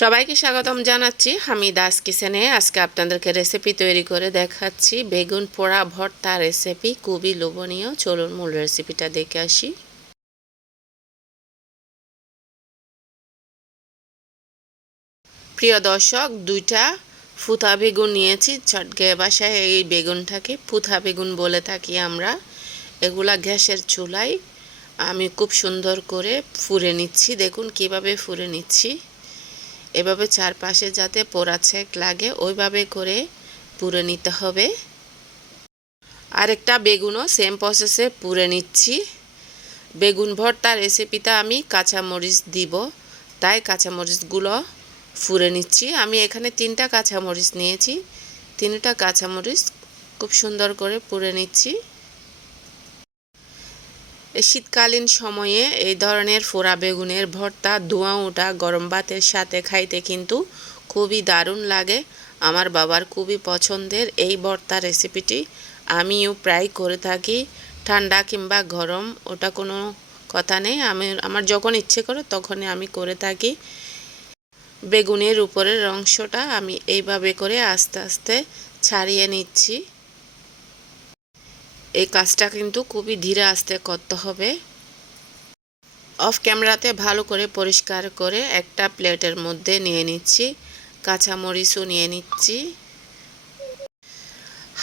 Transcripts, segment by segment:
সবাইকে স্বাগতম জানাচ্ছি আমি দাস কিচেনে আজকে আপনাদেরকে রেসিপি তৈরি করে দেখাচ্ছি। বেগুন পোড়া, ভর্তা রেসিপি খুবই লোভনীয়। চলুন মূল রেসিপিটা দেখে আসি। প্রিয় দর্শক, দুইটা ফুথা বেগুন নিয়েছি। চটগে বাসায় এই বেগুনটাকে ফুথা বেগুন বলে থাকি আমরা। এগুলা গ্যাসের চুলায় আমি খুব সুন্দর করে ফুরে নিচ্ছি। দেখুন কীভাবে ফুরে নিচ্ছি। এভাবে চারপাশে যাতে পোড়া ছেক লাগে, ওইভাবে করে পুরে নিতে হবে। আরেকটা বেগুনও সেম প্রসেসে পুরে নিচ্ছি। বেগুন ভর্তা রেসিপিতে আমি কাঁচামরিচ দিব, তাই কাঁচামরিচগুলো ফুরে নিচ্ছি। আমি এখানে তিনটা কাঁচামরিচ নিয়েছি, তিনটা কাঁচামরিচ খুব সুন্দর করে পুড়ে নিচ্ছি। শীতকালীন সময়ে এই ধরনের ফোড়া বেগুনের ভর্তা, ধোঁয়া ওঠা, গরম ভাতের সাথে খাইতে কিন্তু খুবই দারুণ লাগে। আমার বাবার খুবই পছন্দের এই ভর্তা রেসিপিটি। আমিও প্রায় করে থাকি, ঠান্ডা কিংবা গরম, ওটা কোনো কথা নেই। আমি, আমার যখন ইচ্ছে করে তখনই আমি করে থাকি। বেগুনের উপরের অংশটা আমি এইভাবে করে আস্তে আস্তে ছাড়িয়ে নিচ্ছি। এই কাজটা কিন্তু খুবই ধীরে আস্তে করতে হবে। অফ ক্যামেরাতে ভালো করে পরিষ্কার করে একটা প্লেটের মধ্যে নিয়ে নিচ্ছি। কাঁচামরিচও নিয়ে নিচ্ছি।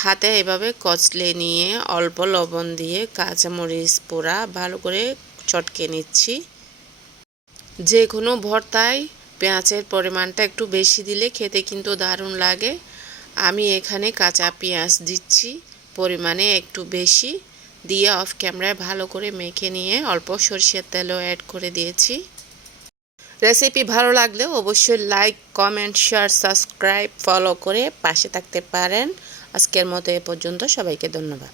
হাতে এভাবে কচলে নিয়ে অল্প লবণ দিয়ে কাঁচামরিচ পোড়া ভালো করে চটকে নিচ্ছি। যে কোনো ভর্তায় পেঁয়াজের পরিমাণটা একটু বেশি দিলে খেতে কিন্তু দারুণ লাগে। আমি এখানে কাঁচা পেঁয়াজ দিচ্ছি। পরিমাণে একটু বেশি দিয়ে অফ ক্যামেরায় ভালো করে মেখে নিয়ে অল্প সরষের তেলও অ্যাড করে দিয়েছি। রেসিপি ভালো লাগলে অবশ্যই like comment share subscribe follow করে পাশে থাকতে পারেন। আজকের মতো এ পর্যন্ত সবাইকে ধন্যবাদ।